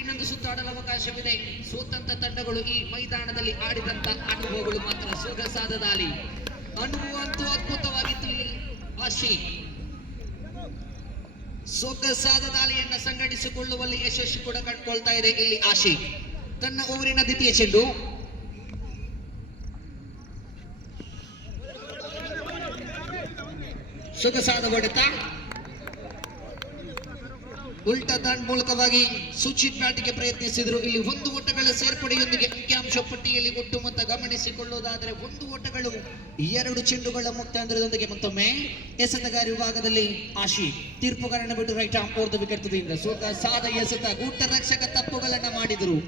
ಇನ್ನೊಂದು ಸುತ್ತಾಡಲು ಅವಕಾಶವಿದೆ. ಸೋತಂತ ತಂಡಗಳು ಈ ಮೈದಾನದಲ್ಲಿ ಆಡಿದಂತ ಅನುಭವಗಳು ಮಾತ್ರ ಸೊಗಸಾದ ದಾಳಿ. ಅನುಭವ ಅಂತೂ ಅದ್ಭುತವಾಗಿತ್ತು. ಇಲ್ಲಿ ಆಶಿ ಸೊಗಸಾದ ದಾಳಿಯನ್ನ ಸಂಘಟಿಸಿಕೊಳ್ಳುವಲ್ಲಿ ಯಶಸ್ಸು ಕೂಡ ಕಂಡುಕೊಳ್ತಾ ಇದೆ. ಇಲ್ಲಿ ಆಶಿ ತನ್ನ ಓವರಿನ ದ್ವಿತೀಯ ಚೆಂಡು ಸೊಗಸಾದ ಹೊಡೆತ, ಉಲ್ಟಾ ದಾಂಡ್ ಮೂಲಕವಾಗಿ ಸುಚಿತ್ ಬ್ಯಾಟಿಗೆ ಪ್ರಯತ್ನಿಸಿದ್ರು. ಇಲ್ಲಿ ಒಂದು ಓಟಗಳ ಸೇರ್ಪಡೆಯೊಂದಿಗೆ ಅಂಕಿಅಂಶ ಪಟ್ಟಿಯಲ್ಲಿ ಒಟ್ಟು ಮೊತ್ತ ಗಮನಿಸಿಕೊಳ್ಳುವುದಾದರೆ 1 ಓಟಗಳು 2 ಚೆಂಡುಗಳ ಮುಕ್ತಾಂತರದೊಂದಿಗೆ ಮತ್ತೊಮ್ಮೆ ಎಸೆತಗಾರ ವಿಭಾಗದಲ್ಲಿ ಆಶಿ ತೀರ್ಪುಗಾರನ ಬಿಟ್ಟು right arm over the wicket ತುದಿಯಿಂದ ಸೊಗಸಾದ ಎಸೆತ. ಗೂಟ ರಕ್ಷಕ ತಪ್ಪುಗಳನ್ನ ಮಾಡಿದರು.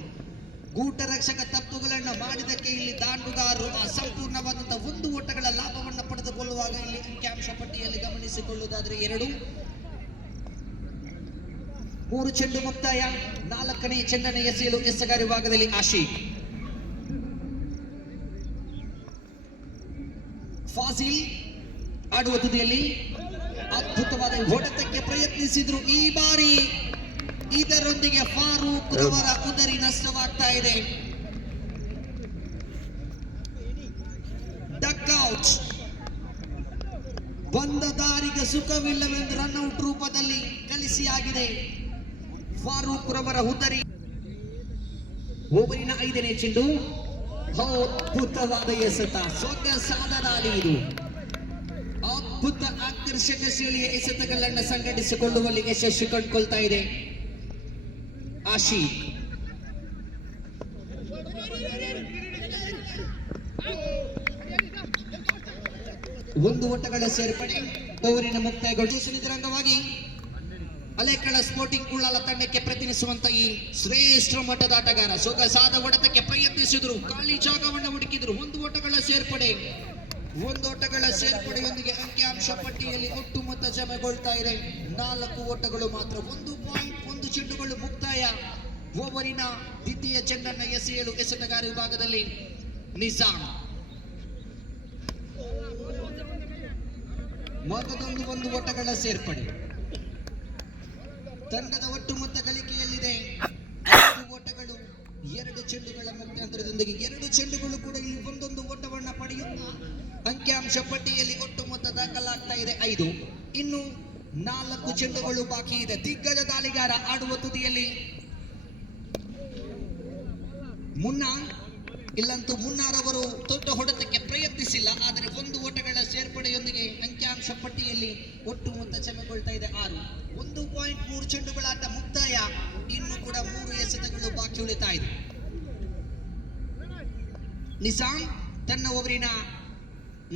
ಗೂಟ ರಕ್ಷಕ ತಪ್ಪುಗಳನ್ನ ಮಾಡಿದಕ್ಕೆ ಇಲ್ಲಿ ದಾಂಡುಗಾರರು ಅಸಂಪೂರ್ಣವಾದಂತಹ 1 ಓಟಗಳ ಲಾಭವನ್ನು ಪಡೆದುಕೊಳ್ಳುವಾಗ ಇಲ್ಲಿ ಅಂಕಿಅಂಶ ಪಟ್ಟಿಯಲ್ಲಿ ಗಮನಿಸಿಕೊಳ್ಳುವುದಾದರೆ 3 ಚೆಂಡು ಮುಕ್ತಾಯ. 4ನೇ ಚೆಂಡನ್ನು ಎಸೆಯಲು ಎಸೆಗಾರ ವಿಭಾಗದಲ್ಲಿ ಆಶಿ. ಫಾಸಿಲ್ ಆಡುವ ತುದಿಯಲ್ಲಿ ಅದ್ಭುತವಾದ ಹೊಡೆತಕ್ಕೆ ಪ್ರಯತ್ನಿಸಿದ್ರು. ಈ ಬಾರಿ ಇದರೊಂದಿಗೆ ಫಾರೂಕ್ ರವರ ಉದರಿ ನಷ್ಟವಾಗ್ತಾ ಇದೆ. ಡಕ್ಔಟ್. ಬಂದ ದಾರಿಗೆ ಸುಖವಿಲ್ಲವೆಂದು ರನ್ಔಟ್ ರೂಪದಲ್ಲಿ ಕಲಿಸಿಯಾಗಿದೆ. ಫಾರೂಕ್ ರವರ ಉದರಿ ಓವರಿನ 5ನೇ ಚೆಂಡು. ಅದ್ಭುತವಾದ ಎಸೆತ, ಸೊಗಸಾದ ದಾಳಿ. ಇದು ಅದ್ಭುತ ಆಕರ್ಷಕ ಶೈಲಿಯ ಎಸೆತಗಳನ್ನು ಸಂಘಟಿಸಿಕೊಳ್ಳುವಲ್ಲಿ ಯಶಸ್ಸು ಕಂಡುಕೊಳ್ತಾ ಇದೆ ಆಶಿ. ಒಂದು ಓಟಗಳ ಸೇರ್ಪಡೆ, ಓವರಿನ ಮುಕ್ತಾಯಗೊಳಿಸಿದ ಇದರ ಅಂಗವಾಗಿ ಅಲೆಕಳ ಸ್ಪೋರ್ಟಿಂಗ್ ಉಳ್ಳಾಲ ತಂಡಕ್ಕೆ ಪ್ರತಿನಿಧಿಸುವಂತ ಈ ಶ್ರೇಷ್ಠ ಮಟ್ಟದ ಆಟಗಾರ ಸೊಗಸಾದ ಹೊಡೆತಕ್ಕೆ ಪ್ರಯತ್ನಿಸಿದ್ರು. ಖಾಲಿ ಜಾಗವನ್ನು ಹುಡುಕಿದ್ರು. 1 ಓಟಗಳ ಸೇರ್ಪಡೆ, 1 ಓಟಗಳ ಸೇರ್ಪಡೆಯೊಂದಿಗೆ ಅಂಕಿಅಂಶ ಪಟ್ಟಿಯಲ್ಲಿ ಒಟ್ಟು ಮೊತ್ತ ಜಮೆಗೊಳ್ತಾ ಇದೆ. 4 ಓಟಗಳು ಮಾತ್ರ. 1 ಚೆಂಡುಗಳು ಮುಕ್ತಾಯ. ಓವರಿನ ದ್ವಿತೀಯ ಚೆಂಡನ್ನ ಎಸೆಯಲು ಎಸೆತಗಾರ ವಿಭಾಗದಲ್ಲಿ ನಿಜಾಮ್. ಮಗದೊಂದು 1 ಓಟಗಳ ಸೇರ್ಪಡೆ. ತಂಡದ ಒಟ್ಟು ಮೊತ್ತ ಗಳಿಕೆಯಲ್ಲಿದೆ 5 ಓಟಗಳು 2 ಚೆಂಡುಗಳ ಮುಕ್ತಾಂತರದೊಂದಿಗೆ 2 ಚೆಂಡುಗಳು ಕೂಡ ಇಲ್ಲಿ 1 ಓಟವನ್ನ ಪಡೆಯುತ್ತಾ ಅಂಕಿಅಂಶ ಪಟ್ಟಿಯಲ್ಲಿ ಒಟ್ಟು ಮೊತ್ತ ದಾಖಲಾಗ್ತಾ ಇದೆ 5. ಇನ್ನು 4 ಚೆಂಡುಗಳು ಬಾಕಿ ಇದೆ. ದಿಗ್ಗಜ ದಾಳಿಗಾರ ಆಡುವ ತುದಿಯಲ್ಲಿ ಮುನ್ನಾ. ಇಲ್ಲಂತೂ ಮುನ್ನಾರವರು ದೊಡ್ಡ ಹೊಡೆತಕ್ಕೆ ಪ್ರಯತ್ನಿಸಿಲ್ಲ. ಆದರೆ 1 ಓಟಗಳ ಸೇರ್ಪಡೆಯೊಂದಿಗೆ ಅಂಕಿಅಂಶ ಪಟ್ಟಿಯಲ್ಲಿ ಒಟ್ಟು ಮೊತ್ತ ಜಮೆಗೊಳ್ತಾ ಇದೆ 6. 1.3 ಚೆಂಡುಗಳಾಟ ಮುಕ್ತಾಯ. ಇನ್ನು ಕೂಡ 3 ಎಸೆತಗಳು ಬಾಕಿ ಉಳಿತಾ ಇದೆ. ನಿಜಾಮ್ ತನ್ನ ಓವರಿನ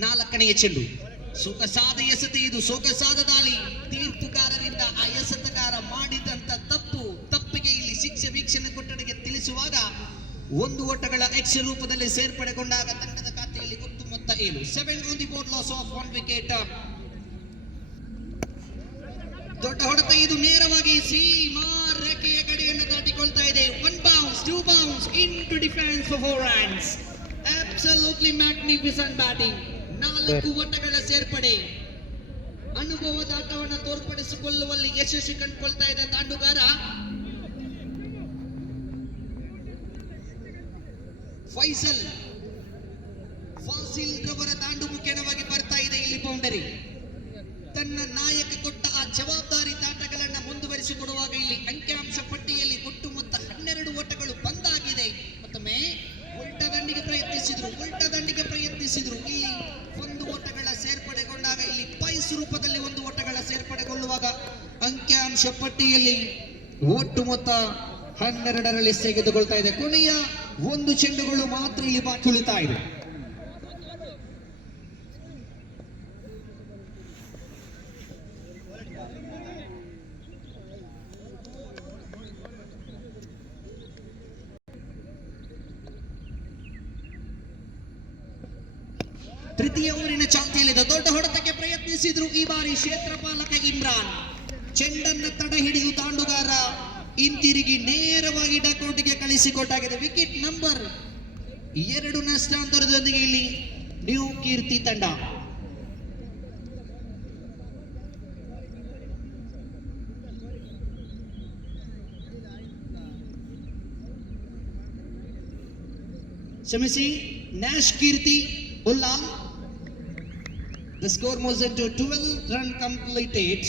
4ನೇ ಚೆಂಡು. ಸೊಗಸಾದ ಎಸೆತ. ಇದು ಸೊಗಸಾದ ದಾಳಿ. ತೀರ್ಪುಗಾರರಿಂದ ಆ ಎಸೆತಗಾರ ಮಾಡಿದಂತ ತಪ್ಪಿಗೆ ಇಲ್ಲಿ ಶಿಕ್ಷೆ ವೀಕ್ಷಣೆ ಕೊಠಡಿಗೆ ತಿಳಿಸುವಾಗ 1 ಓಟಗಳ ಎಕ್ಸ್ ರೂಪದಲ್ಲಿ ಸೇರ್ಪಡೆಗೊಂಡಾಗ ತಂಡದ ಖಾತೆಯಲ್ಲಿ ಒಟ್ಟು ಮೊತ್ತ 7. 7 on the board, loss of 1 wicket. ದೊಡ್ಡ ಹೊಡೆತ. ಇದು ನೇರವಾಗಿ ಸೀಮಾ ರೇಖೆಯ ಕಡೆಯನ್ನು ದಾಟಿಕೊಳ್ತಾ ಇದೆ. 1 bounce, 2 bounce into defense for 4 runs. Absolutely magnificent batting. 4 ಓಟಗಳ ಸೇರ್ಪಡೆ. ಅನುಭವದ ಆಟವನ್ನು ತೋರ್ಪಡಿಸಿಕೊಳ್ಳುವಲ್ಲಿ ಯಶಸ್ಸು ಕಂಡುಕೊಳ್ತಾ ಇದೆ ದಾಂಡುಗಾರ. ಫಾಸಿಲ್ ರವರ ದಾಂಡು ಮುಖ್ಯವಾಗಿ ಬರ್ತಾ ಇದೆ. ಇಲ್ಲಿ ಬೌಂಡರಿ. ತನ್ನ ನಾಯಕ ಕೊಟ್ಟ ಆ ಜವಾಬ್ದಾರಿ ತಾಟಗಳನ್ನ ಮುಂದುವರಿಸಿಕೊಡುವಾಗ ಇಲ್ಲಿ ಅಂಕಿಅಂಶ ಪಟ್ಟಿಯಲ್ಲಿ ಒಟ್ಟು ಮೊತ್ತ 12 ಓಟಗಳು ಬಂದಾಗಿದೆ. ಮತ್ತೊಮ್ಮೆ ಉಲ್ಟಾ ದಂಡಿಗೆ ಪ್ರಯತ್ನಿಸಿದ್ರು. ಇಲ್ಲಿ 1 ಓಟಗಳ ಸೇರ್ಪಡೆಗೊಂಡಾಗ ಇಲ್ಲಿ ಪೈಸ್ ರೂಪದಲ್ಲಿ 1 ಓಟಗಳ ಸೇರ್ಪಡೆಗೊಳ್ಳುವಾಗ ಅಂಕಿಅಂಶ ಪಟ್ಟಿಯಲ್ಲಿ ಒಟ್ಟು ಮೊತ್ತ 12ರಲ್ಲಿ ತೆಗೆದುಕೊಳ್ತಾ ಇದೆ. ಕೊನೆಯ 1 ಚೆಂಡುಗಳು ಮಾತ್ರ ಇಲ್ಲಿ ಬಾಕಿ ಉಳಿತಾ ಇದೆ. ತೃತೀಯ ಓವರಿನ ಚಾಲ್ತಿಯಲ್ಲಿದ್ದ ದೊಡ್ಡ ಹೊಡೆತಕ್ಕೆ ಪ್ರಯತ್ನಿಸಿದ್ರು. ಈ ಬಾರಿ ಕ್ಷೇತ್ರಪಾಲಕ ಇಮ್ರಾನ್ ಚೆಂಡನ್ನ ತಡ ಹಿಡಿದು ದಾಂಡುಗಾರ ಹಿಂತಿರುಗಿ ನೇರವಾಗಿ ಡಕ್ಔಟ್ಗೆ ಕಳಿಸಿಕೊಟ್ಟಾಗಿದೆ. ವಿಕೆಟ್ ನಂಬರ್ 2 ನಷ್ಟಾಂತರದೊಂದಿಗೆ ಇಲ್ಲಿ ನ್ಯೂ ಕೀರ್ತಿ ತಂಡ. ಕ್ಷಮಿಸಿ, Nash Keerthi Ullal. The score moves into 12 run completed.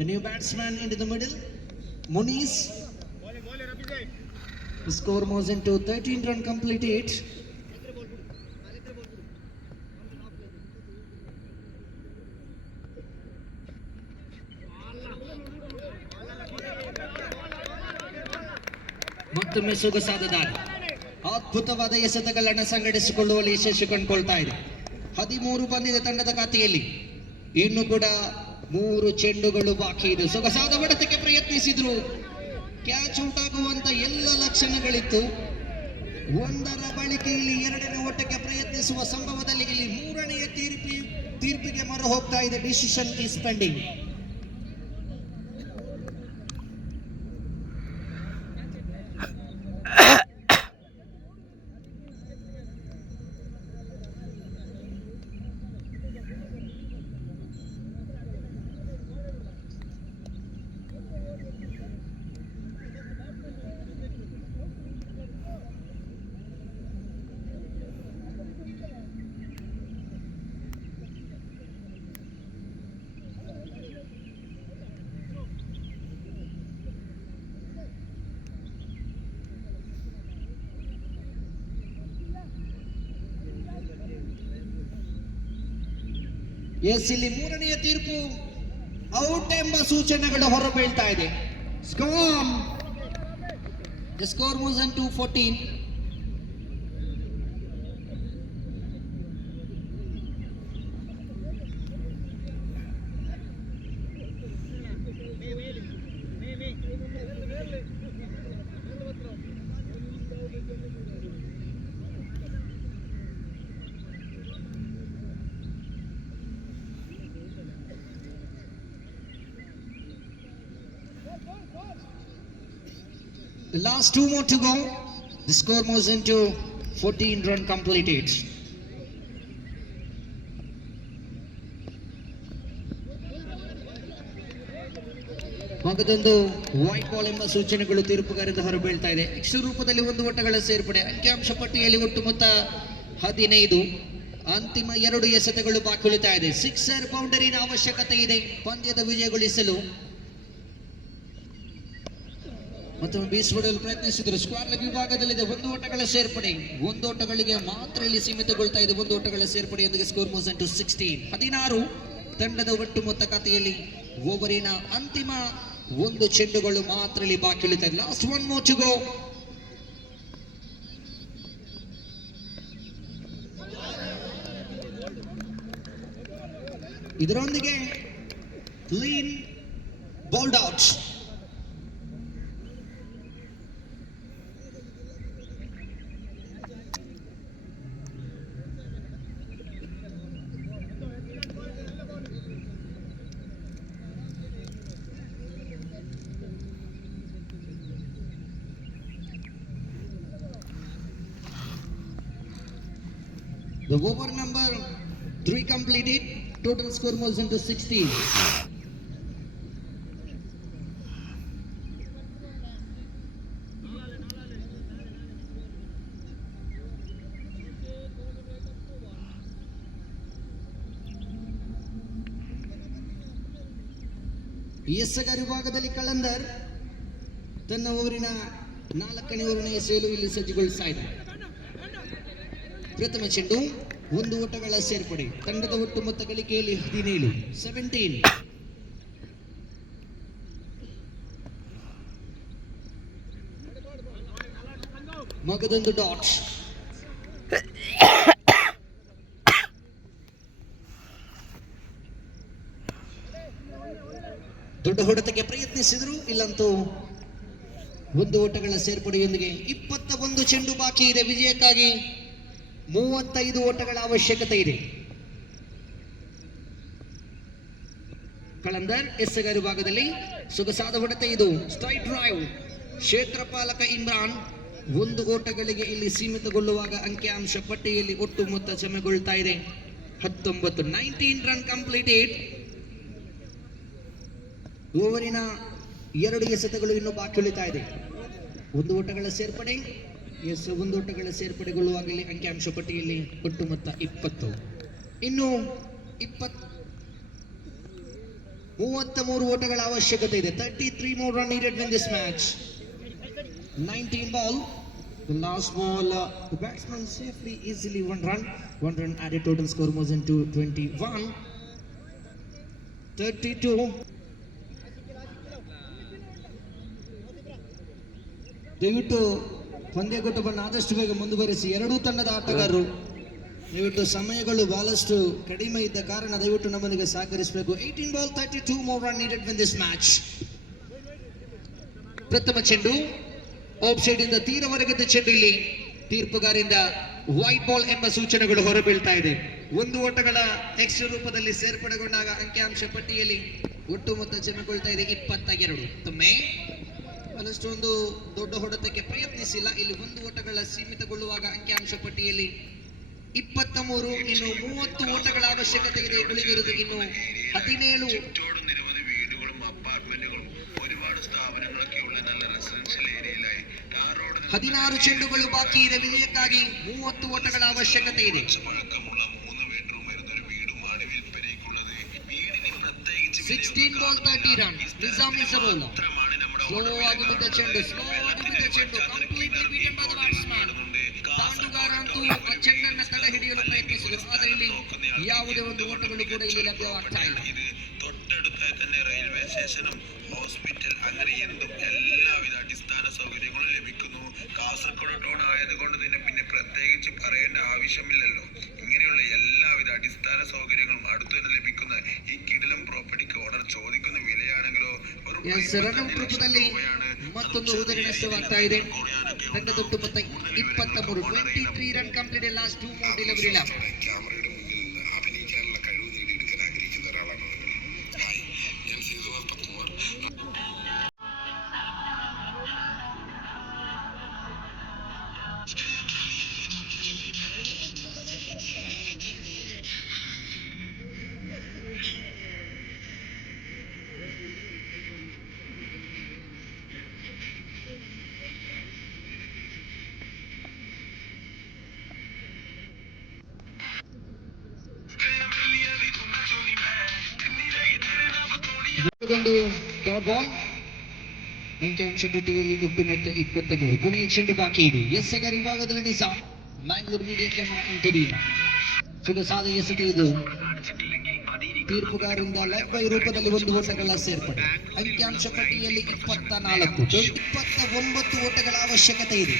The new batsman into the middle, Muniz. The score moves into 13 run completed. ಮತ್ತೊಮ್ಮೆ ಸೊಗಸಾದ ದಾಳಿ, ಅದ್ಭುತವಾದ ಎಸೆತಗಳನ್ನು ಸಂಘಟಿಸಿಕೊಳ್ಳುವಲ್ಲಿ ಯಶಸ್ಸು ಕಂಡುಕೊಳ್ತಾ ಇದೆ. 13 ಬಂದಿದೆ ತಂಡದ ಖಾತೆಯಲ್ಲಿ, ಇನ್ನು ಕೂಡ 3 ಚೆಂಡುಗಳು ಬಾಕಿ ಇದೆ. ಸೊಗಸಾದ ಹೊಡೆತಕ್ಕೆ ಪ್ರಯತ್ನಿಸಿದ್ರು, ಕ್ಯಾಚ್ ಔಟ್ ಆಗುವಂತ ಎಲ್ಲ ಲಕ್ಷಣಗಳಿತ್ತು. ಒಂದರ ಬಳಿಕೆಯಲ್ಲಿ 2ನೇ ಓಟಕ್ಕೆ ಪ್ರಯತ್ನಿಸುವ ಸಂಭವದಲ್ಲಿ ಇಲ್ಲಿ 3ನೆಯ ತೀರ್ಪಿಗೆ ಮೊರೆ ಹೋಗ್ತಾ ಇದೆ. Decision is pending. ಎಸ್, ಇಲ್ಲಿ 3ನೆಯ ತೀರ್ಪು ಔಟ್ ಎಂಬ ಸೂಚನೆಗಳು ಹೊರಬೀಳ್ತಾ ಇದೆ. The score moves into 14. The last 2 more to go. The score moves into 14 run completed. ಮಗದೊಂದು ವೈಟ್ ಬಾಲ್ ಎಂಬ ಸೂಚನೆಗಳು ತೀರ್ಪುಗಾರರಿಂದ ಹೊರಬೀಳ್ತಾ ಇದೆ. ಇಷ್ಟು ರೂಪದಲ್ಲಿ 1 ಓಟಗಳ ಸೇರ್ಪಡೆ. ಅಂಕಿಅಂಶ ಪಟ್ಟಿಯಲ್ಲಿ ಒಟ್ಟು ಮೊತ್ತ 15. ಅಂತಿಮ 2 ಎಸೆತಗಳು ಬಾಕಿ ಉಳಿತಾ ಇದೆ. ಸಿಕ್ಸರ್ ಬೌಂಡರಿನ ಅವಶ್ಯಕತೆ ಇದೆ ಪಂದ್ಯದ ವಿಜಯಗೊಳಿಸಲು. ಮತ್ತೊಮ್ಮೆ ಬೀಸುವಡಲು ಪ್ರಯತ್ನಿಸಿದರು. ಸ್ಕ್ವೇರ್ ಲೆಗ್ ವಿಭಾಗದಲ್ಲಿದೆ 1 ಓಟಗಳ ಸೇರ್ಪಡೆ. 1 ಓಟಗಳಿಗೆ ಮಾತ್ರ ಇಲ್ಲಿ ಸೀಮಿತಗೊಳ್ತಾ ಇದೆ. 1 ಓಟಗಳ ಸೇರ್ಪಡೆಯೊಂದಿಗೆ ಸ್ಕೋರ್ ಮೂವ್ಸ್ ಇಂಟು 16. ತಂಡದ ಒಟ್ಟು ಮೊತ್ತ ಖಾತೆಯಲ್ಲಿ ಓವರಿನ ಅಂತಿಮ 1 ಚೆಂಡುಗಳು ಮಾತ್ರ ಇಲ್ಲಿ ಬಾಕಿ ಉಳಿತಾ ಇದೆ. Last 1 more to go. ಇದರೊಂದಿಗೆ clean bowled out. The over number 3 completed. Total score moves into 16. ಎಸ್ಸಗ ವಿಭಾಗದಲ್ಲಿ ಕಳಂದರ್ ತನ್ನ ಓವರಿನ 4ನೇ ಓವರಿನ ಎಸೆಯಲು ಇಲ್ಲಿ ಸಜ್ಜುಗೊಳಿಸ್ತಾ ಇದೆ. ಪ್ರಥಮ ಚೆಂಡು 1 ಓಟಗಳ ಸೇರ್ಪಡೆ. ತಂಡದ ಒಟ್ಟು ಮೊತ್ತ ಗಳಿಕೆಯಲ್ಲಿ 17. ಮಗದೊಂದು ಡಾಟ್. ದೊಡ್ಡ ಹೊಡೆತಕ್ಕೆ ಪ್ರಯತ್ನಿಸಿದ್ರು, ಇಲ್ಲಂತೂ 1 ಓಟಗಳ ಸೇರ್ಪಡೆಯೊಂದಿಗೆ 21 ಚೆಂಡು ಬಾಕಿ ಇದೆ ವಿಜಯಕ್ಕಾಗಿ. 35 ಓಟಗಳ ಅವಶ್ಯಕತೆ ಇದೆ. ಕಳಂದರ್ ಎಸ್ಸೆಗಾರ್ ವಿಭಾಗದಲ್ಲಿ ಸೊಗಸಾದ ಹೊಡೆತ, ಇದು ಸ್ಟ್ರೈಟ್ ಡ್ರೈವ್. ಕ್ಷೇತ್ರಪಾಲಕ ಇಮ್ರಾನ್ 1 ಓಟಗಳಿಗೆ ಇಲ್ಲಿ ಸೀಮಿತಗೊಳ್ಳುವಾಗ ಅಂಕಿಅಂಶ ಪಟ್ಟಿಯಲ್ಲಿ ಒಟ್ಟು ಮೊತ್ತ ಜಮೆಗೊಳ್ತಾ ಇದೆ 19 ರನ್ ಕಂಪ್ಲೀಟೆಡ್. ಓವರಿನ 2 ಎಸೆತಗಳು ಇನ್ನು ಬಾಕಿ ಉಳಿತಾ ಇದೆ. 1 ಓಟಗಳ ಸೇರ್ಪಡೆ, 1 ಓಟಗಳ ಸೇರ್ಪಡೆಗೊಳ್ಳುವಾಗ ಇಲ್ಲಿ ಅಂಕಿಅಂಶ ಪಟ್ಟಿಯಲ್ಲಿ ಒಟ್ಟು ಮೊತ್ತ 20. ಇನ್ನು 33 ಓಟಗಳ ಅವಶ್ಯಕತೆ ಇದೆ. 33 more run needed in this match. 19 ball. The last ball, the batsman safely easily 1 run. 1 run added, total score moves into 21. 32. ದಯವಿಟ್ಟು ಪಂದ್ಯಕೂಟವನ್ನು ಆದಷ್ಟು ಬೇಗ ಮುಂದುವರಿಸಿ. ಎರಡೂ ತಂಡದ ಆಟಗಾರರು ದಯವಿಟ್ಟು ಸಮಯಗಳು ಬಹಳಷ್ಟು ಕಡಿಮೆ ಇದ್ದ ಕಾರಣ ದಯವಿಟ್ಟು ನಮ್ಮನಿಗೆ ಸಹಕರಿಸಬೇಕು. 18 ball, 32 more run needed in this match. ಪ್ರಥಮ ಚೆಂಡು ಆಫ್ ಸೈಡ್ ಇಂದ ತೀರವರೆಗಿದ್ದ ಚೆಂಡು ಇಲ್ಲಿ ತೀರ್ಪುಗಾರಿಂದ ವೈಟ್ ಬಾಲ್ ಎಂಬ ಸೂಚನೆಗಳು ಹೊರಬೀಳ್ತಾ ಇದೆ. 1 ಓಟಗಳ ಎಕ್ಸ್ಟ್ರಾ ರೂಪದಲ್ಲಿ ಸೇರ್ಪಡೆಗೊಂಡಾಗ ಅಂಕಿಅಂಶ ಪಟ್ಟಿಯಲ್ಲಿ ಒಟ್ಟು ಮೊತ್ತ ಜಮೆಗೊಳ್ತಾ ಇದೆ 22. ತಮ್ಮೆ ಬಹಳಷ್ಟೊಂದು ದೊಡ್ಡ ಹೊಡೆತಕ್ಕೆ ಪ್ರಯತ್ನಿಸಿಲ್ಲ. ಇಲ್ಲಿ 1 ಓಟಗಳ ಸೀಮಿತಗೊಳ್ಳುವಾಗ ಅಂಕಿಅಂಶ ಪಟ್ಟಿಯಲ್ಲಿ 23. ಇನ್ನು 30 ಓಟಗಳ ಅವಶ್ಯಕತೆ ಇದೆ. ಉಳಿದಿರುವುದು ಇನ್ನು 17. ಹದಿನಾರು ಚೆಂಡುಗಳು ಬಾಕಿ ಇದೆ. ವಿಜಯಕ್ಕಾಗಿ 30 ಓಟಗಳ ಅವಶ್ಯಕತೆ ಇದೆ. 16 ball, 30 run. Nizam is the bowler. Slow ಆಗಿ ಬಿದ್ದ ಚೆಂಡು, completely beaten by the batsman. ತಾಂಡುಗಾರ ಅಂತೂ ಆ ಚೆಂಡನ್ನು ತಡೆ ಹಿಡಿಯಲು ಪ್ರಯತ್ನಿಸಿದರು, ಆದರೆ ಇಲ್ಲಿ ಯಾವುದೇ ಒಂದು ಓಟಗಳು ಕೂಡ ಇಲ್ಲಿ ಲಭ್ಯವಾಗ್ತಾ ಇಲ್ಲ. തൊട്ടടുത്ത് തന്നെ റെയിൽവേ സ്റ്റേഷനും ഹോസ്പിറ്റൽ അങ്ങനെ എന്തും എല്ലാവിധ അടിസ്ഥാന സൗകര്യങ്ങളും ലഭിക്കുന്നു. കാസർഗോഡ് ടൗൺ ആയതുകൊണ്ട് തന്നെ പിന്നെ പ്രത്യേകിച്ച് പറയേണ്ട ആവശ്യമില്ലല്ലോ. ഇങ്ങനെയുള്ള എല്ലാവിധ അടിസ്ഥാന സൗകര്യങ്ങളും അടുത്തു തന്നെ ലഭിക്കുന്ന ഈ കിടിലം പ്രോപ്പർട്ടിക്ക് ഓർഡർ ചോദിക്കുന്ന വിലയാണെങ്കിലോ ಮತ್ತೊಂದು ಉದರಿ ನಷ್ಟವಾಗ್ತಾ ಇದೆ. ತಂಡದೊಟ್ಟು ಮೊತ್ತ 23. 23 run complete. Last 2 more delivery ಲ್ಯಾಪ್. ക്യാമറയുടെ മുന്നിൽ നിന്ന് അഭിനയിക്കാനുള്ള കഴിവ് നേടിയെടുക്കാൻ ആഗ്രഹിക്കുന്ന ഒരാളാണ്. ഹായ്, ഞാൻ സേതുവാൽ പത്മകുമാർ. ಒಂದು ಡಾಟ್ ಬಾಲ್. ಅಂಕಿಅಂಶ ಪಟ್ಟಿಯಲ್ಲಿ ಉಪ್ಪಿನಟ್ಟ 23. ಕೊನೆಯ ಚೆಂಡು ಬಾಕಿ ಇದೆ. ಎಸ್ಸೆಗಾರ್ ವಿಭಾಗದಲ್ಲಿ ನಿಜಾಮ್, ಮ್ಯಾಂಗ್ಳೂರ್ ಮೀಡಿಯಕ್ಕೆ ಇಂಟರ್ವ್ಯೂ. ಸೊಗಸಾದ ಎಸೆತ ಇದು. ತೀರ್ಪುಗಾರರಿಂದ ಲೆಗ್ ಬೈ ರೂಪದಲ್ಲಿ 1 ಓಟಗಳ ಸೇರ್ಪಡೆ. ಅಂಕಿಅಂಶ ಪಟ್ಟಿಯಲ್ಲಿ 24. 29 ಓಟಗಳ ಅವಶ್ಯಕತೆ ಇದೆ.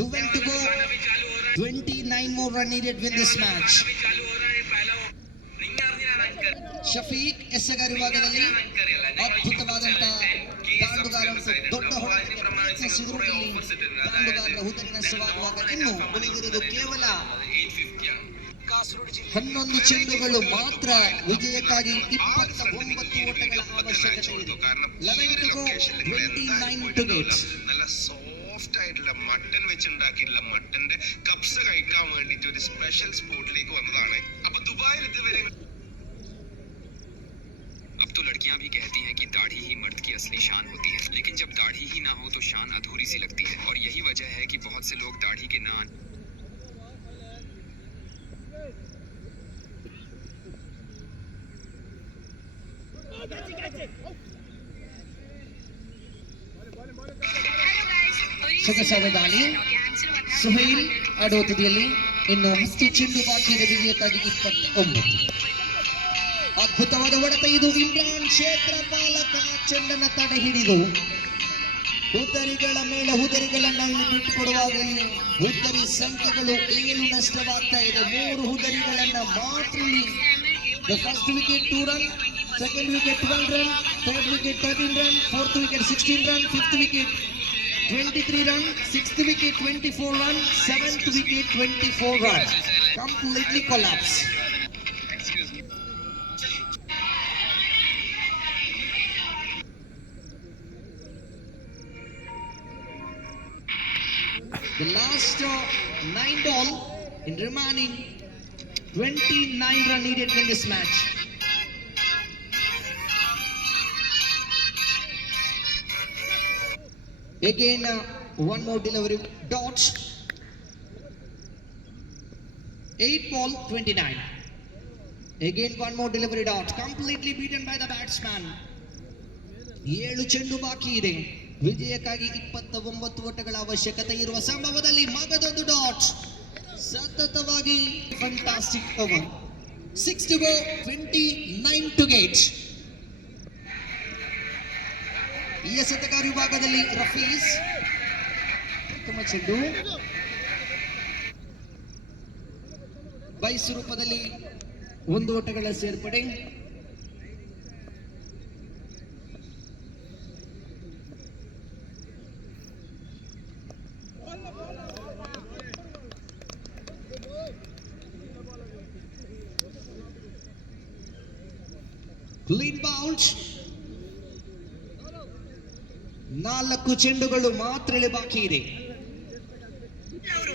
12 to go. 29 more run needed in this match. Shafiq ಎಸ್ಸೆಗಾರ್ ವಿಭಾಗದಲ್ಲಿ ಅದ್ಭುತವಾದಂತಹ ದೊಡ್ಡ ಹೊಡೆತಕ್ಕೆ ಪ್ರಯತ್ನಿಸಿದ್ರು. ತಾಂಡುಗಾರರ ಹುದ್ದೆಗೆ ನಷ್ಟವಾಗುವಾಗ ಇನ್ನು ಉಳಿದಿರುವುದು ಕೇವಲ 11 ಚೆಂಡುಗಳು ಮಾತ್ರ. ವಿಜಯಕ್ಕಾಗಿ 29 ಓಟಗಳ ಅವಶ್ಯಕತೆ ಇದೆ. 11 to go, 29 to get. നല്ല സോഫ്റ്റ് ആയിട്ടുള്ള മട്ടൻ വെച്ചുണ്ടാക്കിയിട്ടുള്ള മട്ടന്റെ കപ്സ കഴിക്കാൻ വേണ്ടിട്ട് ഒരു സ്പെഷ്യൽ സ്പോട്ടിലേക്ക് വന്നതാണ്. അപ്പൊ ദുബായിൽ ഇതുവരെ अब तो लड़कियां भी कहती हैं कि दाढ़ी ही मर्द की असली शान होती है, लेकिन जब दाढ़ी ही ना हो तो शान अधूरी सी लगती है। और यही वजह है कि बहुत से लोग दाढ़ी के ना ಸೊಗಸಾದ ದಾಳಿ. ಸುಹೈಲ್ ಆಡುವ ತುದಿಯಲ್ಲಿ ಇನ್ನು 10 ಚೆಂಡು ಬಾಕಿ ಇದೆ. ವಿಜಯಕ್ಕಾಗಿ 29. ಅದ್ಭುತವಾದ ಹೊಡೆತ ಇದು. ಇಮ್ರಾನ್ ಕ್ಷೇತ್ರಪಾಲಕ ಚೆಂಡನ್ನು ತಡೆ ಹಿಡಿದು ಹುದ್ದರಿಗಳ ಮೇಲೆ ಹುದ್ದರಿಗಳನ್ನು ಬಿಟ್ಟುಕೊಡುವಾಗ ಹುದ್ದರಿ ಸಂಖ್ಯೆಗಳು 7 ನಷ್ಟವಾಗ್ತಾ ಇದೆ. 3 ಹುದ್ದರಿಗಳನ್ನ ಮಾತ್ರ. First wicket 2 run, second wicket 12 run, third wicket 13 run, fourth wicket 16 run, fifth wicket 23 run, 6th wicket 24 run, 7th wicket 24 run. Completely collapse. The last 9 ball in remaining 29 run needed in this match. Again, one more delivery dot. 8 ball, 29. Again, one more delivery dot. Completely beaten by the batsman. 7 ಚೆಂಡು ಬಾಕಿ ಇದೆ. ವಿಜಯಕ್ಕಾಗಿ 29 ಓಟಗಳ ಅವಶ್ಯಕತೆ ಇರುವ ಸಂಭವದಲ್ಲಿ ಮಗದೊಂದು dot. ಸತತವಾಗಿ fantastic over. 6 to go, 29 to get. ಈ ಎಸೆತಗಾರ ವಿಭಾಗದಲ್ಲಿ ರಫೀಸ್ ಉತ್ತಮ ಚೆಂಡು. ಬೈಸ್ ರೂಪದಲ್ಲಿ 1 ಓಟಗಳ ಸೇರ್ಪಡೆ. Clean bounce. 4 ಚೆಂಡುಗಳು ಮಾತ್ರ ಬಾಕಿ ಇದೆ.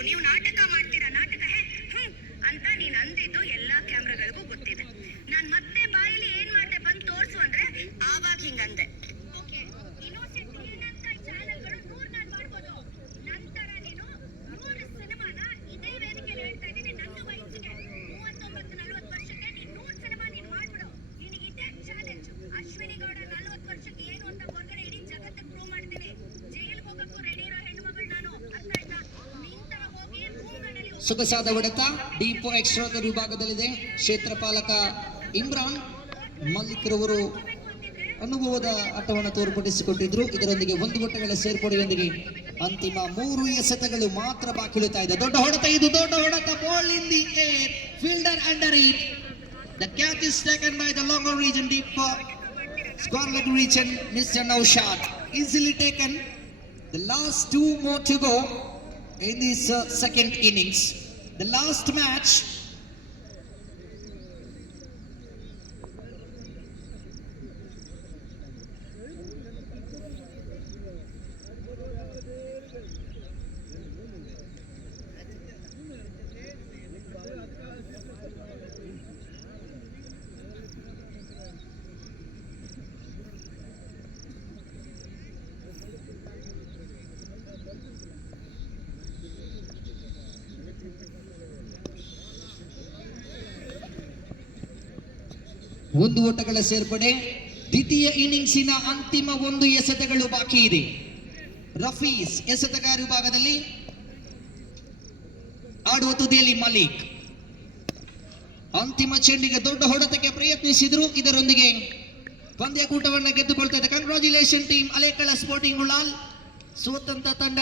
ನೀವು ನಾಟಕ ಮಾಡ್ತೀರಾ, ನಾಟಕ ಅಂತ ನೀನ್ ಅಂದಿದ್ದು ಎಲ್ಲಾ ಕ್ಯಾಮ್ರಾಗಳಿಗೂ ಗೊತ್ತಿದೆ. ನಾನ್ ಮತ್ತೆ ಬಾಯಲ್ಲಿ ಏನ್ ಮಾಡ್ದೆ ಬಂದು ತೋರ್ಸು ಅಂದ್ರೆ ಆವಾಗ ಹಿಂಗಂದೆ. ಇನ್ನೋಸೆಂಟ್ ಏನಂತ ಚಾನೆಲ್ಗಳು 100 ಮಾಡ್ಬೋದು. ನಂತರ ನೀನು 100 ಸಿನಿಮಾನ ಇದೇ ವೇದಿಕೆಯಲ್ಲಿ ಹೇಳ್ತಾ ಇದ್ದೀನಿ. ನನ್ನ ವಯಸ್ಸಿಗೆ 39-40 ವರ್ಷಕ್ಕೆ ನೀನ್ 100 ಸಿನಿಮಾ ನೀನ್ ಮಾಡ್ಬಿಡು. ನಿನಗೆ ಇದೇ ಚಾಲೆಂಜ್. ಅಶ್ವಿನಿ ಗೌಡ 40 ವರ್ಷಕ್ಕೆ ಏನು ಅಂತ ಹೊರಗಡೆ ಇಡೀ ಜಗತ್ತಿಗೆ ಪ್ರೂವ್ ಮಾಡ್ತೀನಿ. ಜೈಲಿಗೆ ಹೋಗಕ್ಕೂ ರೆಡಿ ಇರೋ ಹೆಣ್ಣು ಮಗಳು ನಾನು. ಅರ್ಥ ಆಯ್ತಾ? ನಿಂತರ ಹೋಗಿ ಭೂಮಿಗಳಲ್ಲಿ ಸೊಗಸಾದ ಹೊಡೆತ ಡಿಪೋ ಎಕ್ಸ್ಟ್ರಾ ವಿಭಾಗದಲ್ಲಿದೆ. ಕ್ಷೇತ್ರ ಪಾಲಕ ಇಮ್ರಾನ್ ಮಲ್ಲಿಕ್ ರವರು ಅನುಭವದ ಆಟವನ್ನು ತೋರ್ಪಡಿಸಿಕೊಟ್ಟಿದ್ರು. ಇದರೊಂದಿಗೆ 1 ಓಟಗಳ ಸೇರ್ಪಡೆಯೊಂದಿಗೆ ಅಂತಿಮ 3 ಎಸೆತಗಳು ಮಾತ್ರ ಬಾಕಿ ಉಳಿತಾ ಇದೆ. ದೊಡ್ಡ ಹೊಡೆತ ಇದು, ದೊಡ್ಡ ಹೊಡೆತ. Ball in the air, fielder under it. The catch is taken by the longer region deep square leg region mister Naushad. Easily taken. The last 2 more to go in this second innings. The last match. ಒಂದು ಓಟಗಳ ಸೇರ್ಪಡೆ. ದ್ವಿತೀಯ ಇನ್ನಿಂಗ್ಸಿನ ಅಂತಿಮ 1 ಎಸೆತಗಳು ಬಾಕಿ ಇದೆ. ರಫೀಸ್ ಎಸೆತಗಾರ ವಿಭಾಗದಲ್ಲಿ ಆಡುವ ತುದಿಯಲ್ಲಿ ಮಲಿಕ್. ಅಂತಿಮ ಚೆಂಡಿಗೆ ದೊಡ್ಡ ಹೊಡೆತಕ್ಕೆ ಪ್ರಯತ್ನಿಸಿದ್ರು. ಇದರೊಂದಿಗೆ ಪಂದ್ಯಕೂಟವನ್ನು ಗೆದ್ದುಕೊಳ್ತಾ ಇದೆ. Congratulation team Alekala sporting Ullal. ಸೋತಂತ ತಂಡ